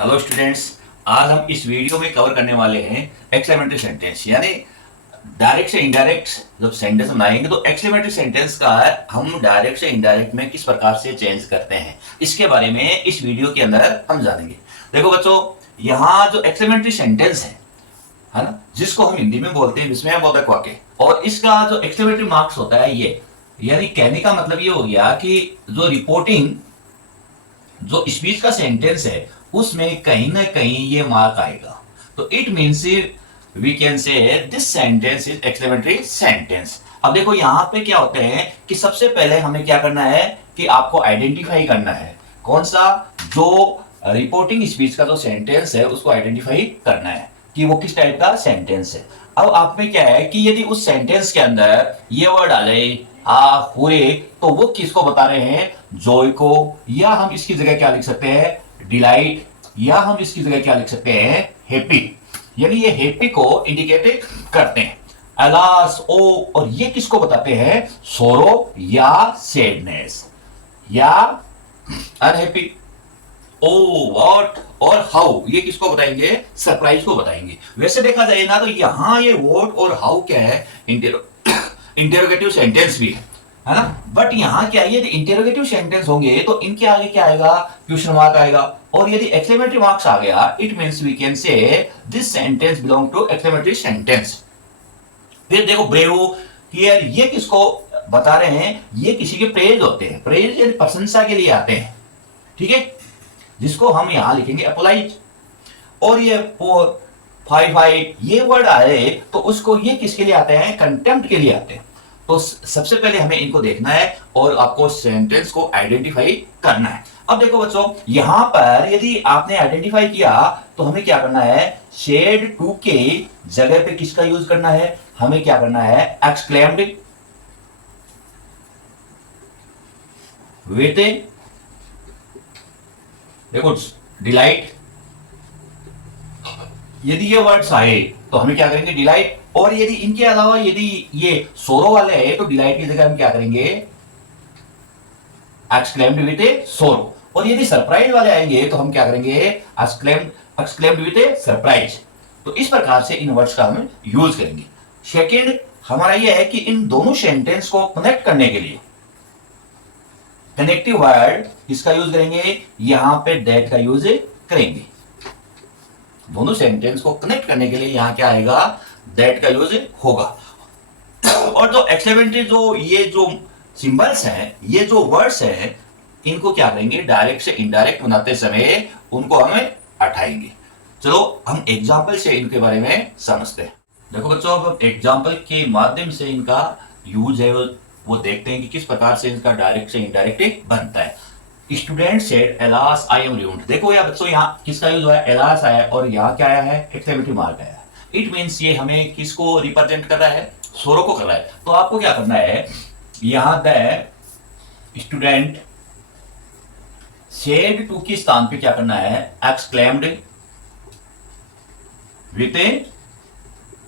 Hello students. आज हम इस वीडियो में कवर करने वाले हैं एक्सक्लेमेटरी सेंटेंस, यानी डायरेक्ट से इनडायरेक्ट जब सेंटेंस बनाएंगे तो एक्सक्लेमेटरी सेंटेंस का हम डायरेक्ट से इनडायरेक्ट में किस प्रकार से चेंज करते हैं, इसके बारे में इस वीडियो के अंदर हम जानेंगे। देखो बच्चों, यहाँ जो एक्सक्लेमेटरी सेंटेंस है ना, जिसको हम हिंदी में बोलते हैं विस्मयबोधक वाक्य, और इसका जो एक्सक्लेमेटरी मार्क्स होता है ये, यानी कहने का मतलब ये हो गया कि जो रिपोर्टिंग जो स्पीच का सेंटेंस है उसमें कहीं ना कहीं ये मार्क आएगा। तो it means we can say this sentence is exclamatory sentence. अब देखो यहाँ पे क्या होते हैं कि सबसे पहले हमें क्या करना है कि आपको आइडेंटिफाई करना है कौन सा जो रिपोर्टिंग स्पीच का जो सेंटेंस है उसको आइडेंटिफाई करना है कि वो किस टाइप का सेंटेंस है। अब आप में क्या है कि यदि उस सेंटेंस के अंदर ये वर्ड आ जाए हुए, तो वो किसको बता रहे हैं, जॉय को, या हम इसकी जगह क्या लिख सकते हैं डिलाइट, या हम इसकी जगह क्या लिख सकते हैं हैप्पी, यानी ये हैप्पी को इंडिकेट करते हैं। अलास ओ, और ये किसको बताते हैं सोरो या सैडनेस या अनहैप्पी। ओ व्हाट और हाउ ये किसको बताएंगे, सरप्राइज को बताएंगे। वैसे देखा जाए ना तो यहां ये व्हाट और हाउ क्या है, इंटेरोगेटिव सेंटेंस भी है ना। बट यहां क्या है, यदि इंटेरोगेटिव सेंटेंस होंगे तो इनके आगे क्या आएगा, क्वेश्चन मार्क आएगा। और यदि एक्सक्लेमेटरी मार्क्स आ गया, it means we can say this sentence belong to exclamatory sentence. फिर देखो ब्रेव हियर, ये किसको बता रहे हैं, ये किसी के प्रेज होते हैं, प्रेज यानी प्रशंसा के लिए आते हैं, ठीक है, जिसको हम यहां लिखेंगे अपोलाइज। और ये फाइव फाइव ये वर्ड आए तो उसको ये किसके लिए आते हैं, कंटेम्प्ट के लिए आते हैं। तो सबसे पहले हमें इनको देखना है और आपको सेंटेंस को आइडेंटिफाई करना है। अब देखो बच्चों, यहां पर यदि आपने आइडेंटिफाई किया तो हमें क्या करना है, शेड टू के जगह पे किसका यूज करना है, हमें क्या करना है एक्सक्लेम्ड विथ, देखो डिलाइट, यदि ये वर्ड्स आए तो हमें क्या करेंगे डिलाइट। और यदि इनके अलावा यदि ये सोरो वाले है तो डिलाइट की जगह हम क्या करेंगे एक्सक्लेम्ड विथ ए सोरो। और यदि सरप्राइज वाले आएंगे तो हम क्या करेंगे एक्सक्लेम्ड विथ ए सरप्राइज। तो इस प्रकार से इन वर्ड्स का हम यूज करेंगे। सेकेंड हमारा यह है कि इन दोनों सेंटेंस को कनेक्ट करने के लिए कनेक्टिव वर्ड किसका यूज करेंगे, यहां पे दैट का यूज करेंगे। दोनों सेंटेंस को कनेक्ट करने के लिए यहां क्या आएगा, दैट का यूज होगा। और जो एक्सक्लेमेटरी जो ये जो सिंबल्स हैं, ये जो वर्ड्स हैं, इनको क्या करेंगे डायरेक्ट से इनडायरेक्ट बनाते समय उनको हमें हटाएंगे। चलो हम एग्जाम्पल से इनके बारे में समझते हैं। देखो बच्चों, अब हम एग्जाम्पल के माध्यम से इनका यूज है वो देखते हैं कि किस प्रकार से इनका डायरेक्ट से इनडायरेक्ट बनता है। Student said alas I am ruined. देखो यार बच्चों, यहाँ किसका यूज हुआ है, एलास आया और यहाँ क्या आया है एक्सक्लेमेटरी मार्क आया है। इट मींस ये हमें किसको रिप्रेजेंट कर रहा है, सोरो को कर रहा है। तो आपको क्या करना है, यहां द स्टूडेंट सेड टू के स्थान पे क्या करना है एक्सक्लेम्ड विथ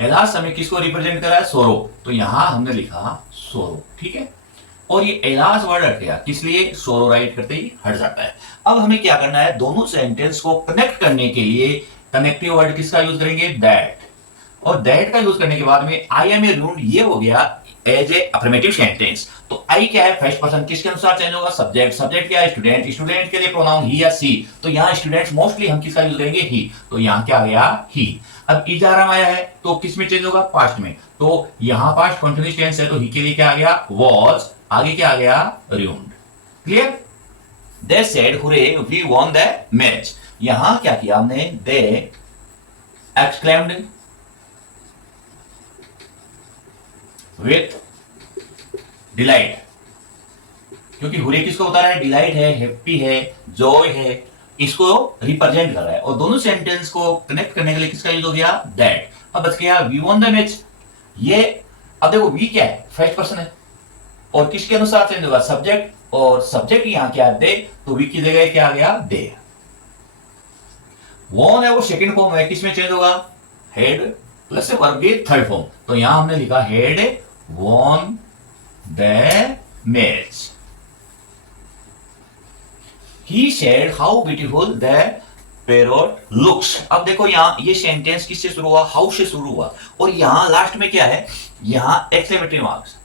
एलास, हमें किसको रिप्रेजेंट कर रहा है सोरो, तो यहां हमने लिखा सोरो, ठीक है। और ये एलास वर्ड हट गया, किस लिए, सोरो राइट करते ही हट जाता है। अब हमें क्या करना है, दोनों सेंटेंस को कनेक्ट करने के लिए कनेक्टिव वर्ड किसका यूज करेंगे दैट। और दैट का यूज करने के बाद में आई एम ए रूइंड ये हो गया एज ए अफर्मेटिव सेंटेंस। तो आई क्या है, फर्स्ट पर्सन, किसके अनुसार चेंज होगा, सब्जेक्ट। सब्जेक्ट क्या है, स्टूडेंट। स्टूडेंट के लिए प्रोनाउन ही या सी, तो यहाँ स्टूडेंट्स मोस्टली हम किसका यूज करेंगे ही, तो यहाँ क्या आ गया ही। अब इजाराम आया है तो किस में चेंज होगा, पास्ट में। तो यहाँ पास्ट कंटिन्यूअस टेंस है तो ही के लिए क्या आ गया वाज, आगे क्या आ गया ruined. Clear. They said hooray we won the match, यहां क्या किया हमने, दे एक्सक्लेम्ड विथ डिलाइट, क्योंकि हुरे किसको बता रहा है, डिलाइट है, हैप्पी है, जॉय है, इसको रिप्रेजेंट कर रहा है। और दोनों सेंटेंस को कनेक्ट करने के लिए किसका यूज हो गया दैट। अब बच गया वी वॉन द मैच, ये अब देखो वी क्या है, फर्स्ट पर्सन है और किसके अनुसार चेंज होगा, सब्जेक्ट। और सब्जेक्ट यहां क्या है दे, तो वी की जगह क्या आ गया दे। वॉन है वो सेकंड फॉर्म है, किसमें चेंज होगा, हेड प्लस से वर्ब की थर्ड फॉर्म, तो यहां हमने लिखा head von the match. He said how beautiful the parrot looks. अब देखो यहाँ ये सेंटेंस किससे शुरू हुआ, हाउ से शुरू हुआ, और यहाँ लास्ट में क्या है, यहाँ exclamatory marks.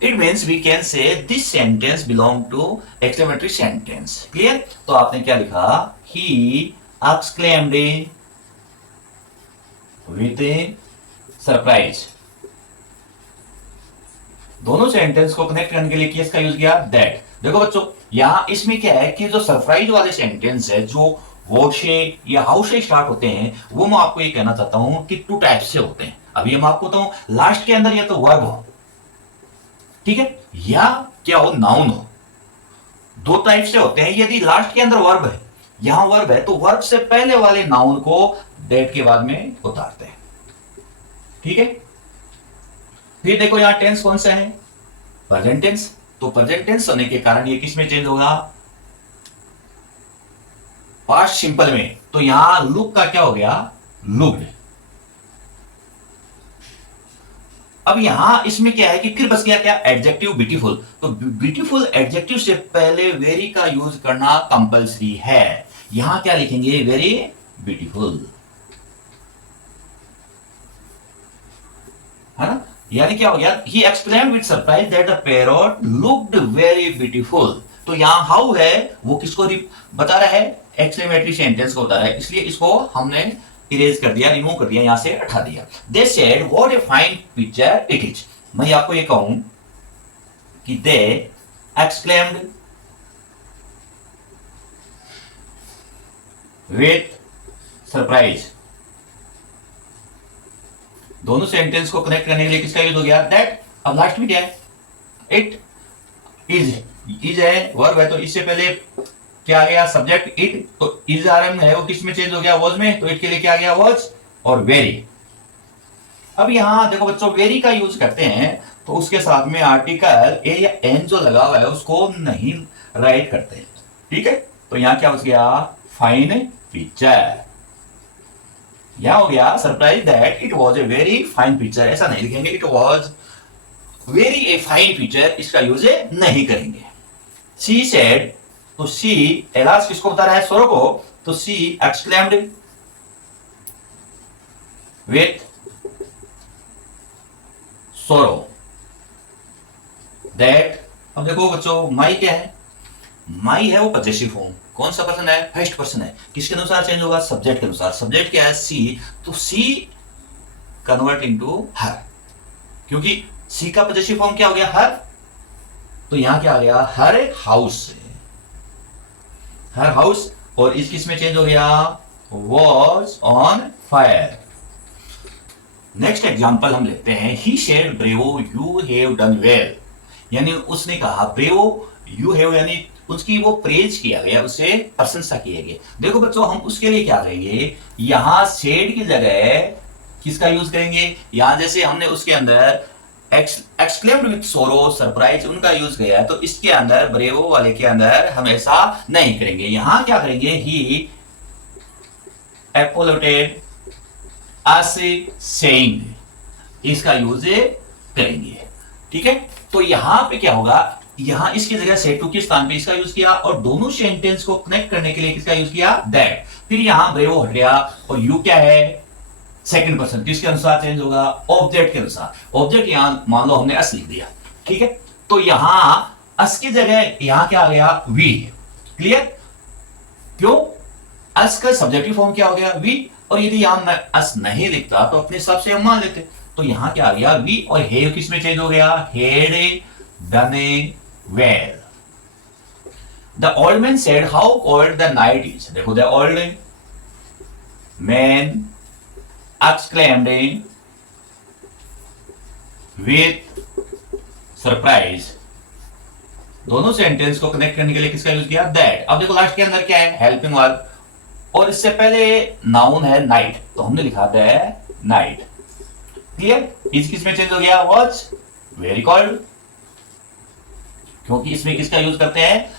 It means we can say this sentence belong to exclamatory sentence. Clear? तो आपने क्या लिखा, ही एक्सक्लेम्ड विथ सरप्राइज। दोनों सेंटेंस को कनेक्ट करने के लिए किसका यूज किया, दैट। देखो बच्चों यहां इसमें क्या है कि जो सरप्राइज वाले सेंटेंस है जो वर्ड से या हाउ से स्टार्ट होते हैं, वो मैं आपको ये कहना चाहता हूं कि टू टाइप से होते हैं। अभी मैं आपको बताऊं, लास्ट के अंदर या तो वर्ब हो, ठीक है, या क्या हो, नाउन हो। दो टाइप से होते हैं। यदि लास्ट के अंदर वर्ब है, यहां वर्ब है, तो वर्ब से पहले वाले नाउन को दैट के बाद में उतारते हैं। ठीक है, फिर देखो यहां टेंस कौन सा है, प्रेजेंट टेंस। तो प्रेजेंट टेंस होने के कारण ये किस में चेंज होगा, पास्ट सिंपल में। तो यहां लुक का क्या हो गया, लुक्ड। अब यहां इसमें क्या है कि फिर बस गया क्या, एडजेक्टिव ब्यूटीफुल। तो ब्यूटीफुल एडजेक्टिव से पहले वेरी का यूज करना कंपलसरी है। यहां क्या लिखेंगे, वेरी ब्यूटीफुल, है ना। यानी क्या हो गया, ही explained with surprise that the parrot looked very beautiful. तो यहां हाउ है वो किसको बता रहा है, एक्सक्लेमेटरी सेंटेंस को बता रहा है, इसलिए इसको हमने इरेज कर दिया, रिमूव कर दिया, यहां से हटा दिया। They said what a fine picture it is. मैं आपको ये कहूं कि दे एक्सक्लेम्ड विथ सरप्राइज। दोनों सेंटेंस को कनेक्ट करने के लिए किसका यूज हो गया, दैट। अब लास्ट में क्या है, इट इज। इज है, वर्ब है, तो इससे पहले क्या आ गया, सब्जेक्ट इट। तो इज आरएम है वो किस में चेंज हो गया, वॉज में। तो इट के लिए क्या आ गया, वॉज और वेरी। अब यहां देखो बच्चों, वेरी का यूज करते हैं तो उसके साथ में आर्टिकल ए या एन जो लगा हुआ है उसको नहीं राइट करते। ठीक है, तो यहां क्या हो गया, फाइन पिक्चर। यहां हो गया surprise that it was a very fine picture. ऐसा नहीं लिखेंगे, it was very a fine picture, इसका यूज नहीं करेंगे। सी सेड, तो सी एलास किसको बता रहा है, सोरो को। तो सी एक्सक्लेम्ड विथ सोरो दैट। अब देखो बच्चों, माई क्या है, माई है वो पजेसिव फॉर्म। कौन सा पर्सन है, फर्स्ट पर्सन है। किसके अनुसार चेंज होगा, सब्जेक्ट के अनुसार। सब्जेक्ट क्या है, सी। तो सी कन्वर्ट इनटू हर, क्योंकि सी का पजेसिव फॉर्म क्या हो गया, हर। तो यहां क्या आ गया, हर हाउस, हर हाउस। और इस किस में चेंज हो गया, was on fire. Next example हम लेते हैं, he said bravo you have done well. यानी उसने कहा ब्रेवो यू हैव, यानी उसकी वो प्रेज किया गया, उसे प्रशंसा किया गया। देखो बच्चों, हम उसके लिए क्या करेंगे, यहां सेड की जगह किसका यूज करेंगे। यहां जैसे हमने उसके अंदर एक्सक्लेम्ड विथ सोरो, सरप्राइज, उनका यूज किया है, तो इसके अंदर ब्रेवो वाले के अंदर हम ऐसा नहीं करेंगे। यहां क्या करेंगे, ही एपोलोटेड अस सेइंग, इसका यूज करेंगे। ठीक है, तो यहां पे क्या होगा, यहां इसकी जगह से टू के स्थान पे इसका यूज किया, और दोनों सेंटेंस को कनेक्ट करने के लिए किसका यूज किया, दैट। फिर यहां ब्रेवो हट गया, और यू क्या है, सेकंड पर्सन। किसके अनुसार चेंज होगा, ऑब्जेक्ट के अनुसार। ऑब्जेक्ट यहां मान लो हमने अस लिख दिया, ठीक है, तो यहां अस की जगह यहां क्या आ गया, वी। क्लियर? क्यों, अस का सब्जेक्टिव फॉर्म क्या हो गया, वी। और यदि यहां मैं अस नहीं लिखता तो अपने हिसाब से हम मान लेते। तो यहां क्या आ गया, वी। और हेव किस में चेंज हो गया, had done well. The old man said how cold the night is. देखो, the old man exclaimed with surprise। दोनों सेंटेंस को कनेक्ट करने के लिए किसका यूज किया, दैट। अब देखो लास्ट के अंदर क्या है, हेल्पिंग वर्ब, और इससे पहले नाउन है नाइट, तो हमने लिखा द नाइट। क्लियर? इस किस में चेंज हो गया, वॉज वेरी कॉल्ड, क्योंकि इसमें किसका यूज करते हैं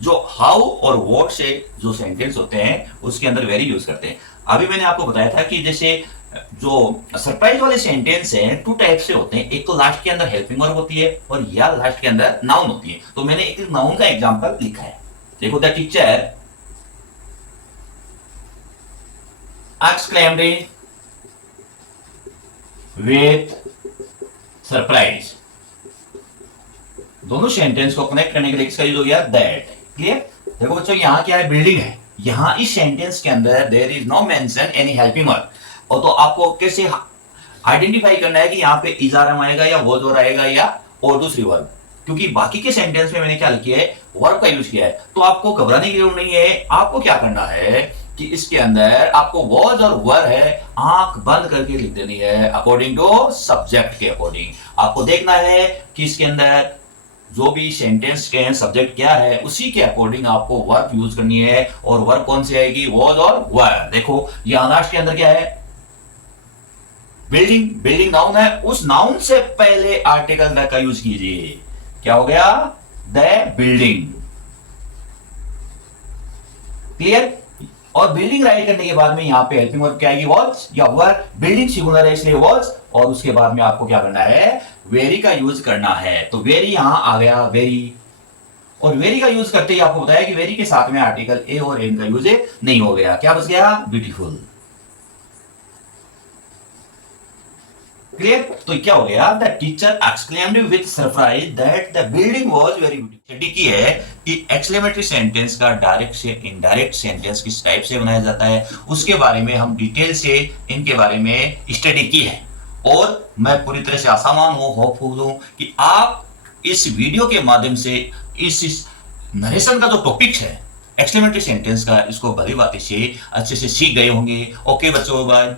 जो हाउ और व्हाट से जो सेंटेंस होते हैं उसके अंदर वेरी यूज करते हैं। अभी मैंने आपको बताया था कि जैसे जो सरप्राइज वाले सेंटेंस हैं टू टाइप से होते हैं, एक तो लास्ट के अंदर हेल्पिंग वर्ब होती है और या लास्ट के अंदर नाउन होती है। तो मैंने एक नाउन का एग्जांपल लिखा है, देखो, the teacher exclaimed with surprise. दोनों सेंटेंस को कनेक्ट करने के लिए किसका यूज हो गया? दैट। क्लियर? देखो बच्चों यहाँ क्या है? बिल्डिंग है। यहाँ इस सेंटेंस के अंदर there is no mention any helping verb, और तो आपको कैसे आइडेंटिफाई करना है कि यहाँ पे इज आर एम आएगा या वॉज और आएगा या और दूसरी वर्ब, क्योंकि बाकी के सेंटेंस में मैंने क्या किया है? वर्ब का यूज किया है। तो आपको घबराने की जरूरत नहीं है। आपको क्या करना है कि इसके अंदर आपको वॉज और वर है, आंख बंद करके लिख देनी है अकॉर्डिंग टू सब्जेक्ट के अकॉर्डिंग। आपको देखना है कि इसके अंदर जो भी सेंटेंस के सब्जेक्ट क्या है उसी के अकॉर्डिंग आपको वर्ब यूज करनी है, और वर्ब कौन सी आएगी? वॉज और वर। देखो यहां लास्ट के अंदर क्या है? बिल्डिंग। बिल्डिंग नाउन है, उस नाउन से पहले आर्टिकल द का यूज कीजिए। क्या हो गया? The building. क्लियर? और बिल्डिंग राइट करने के बाद में यहां पे हेल्पिंग वर्ब क्या आएगी? वॉज या वर। बिल्डिंग सिंगुलर है इसलिए वॉज, और उसके बाद में आपको क्या करना है? वेरी का यूज करना है। तो वेरी यहां आ गया, वेरी। और वेरी का यूज करते ही आपको बताया कि वेरी के साथ में आर्टिकल ए और एन का यूज नहीं हो गया। क्या बच गया? ब्यूटीफुल। क्लियर? तो क्या हो गया? The teacher exclaimed with surprise that the building was very beautiful. Study की है कि एक्सक्लेमेटरी सेंटेंस का डायरेक्ट से इनडायरेक्ट सेंटेंस किस टाइप से बनाया जाता है, उसके बारे में हम डिटेल से इनके बारे में स्टडी की है। और मैं पूरी तरह से आसामान हूं, होपफुल हूं कि आप इस वीडियो के माध्यम से इस नरेशन का जो टॉपिक है एक्सक्लेमेटरी सेंटेंस का, इसको भली बात से अच्छे से सीख गए होंगे। ओके बच्चों, बाय।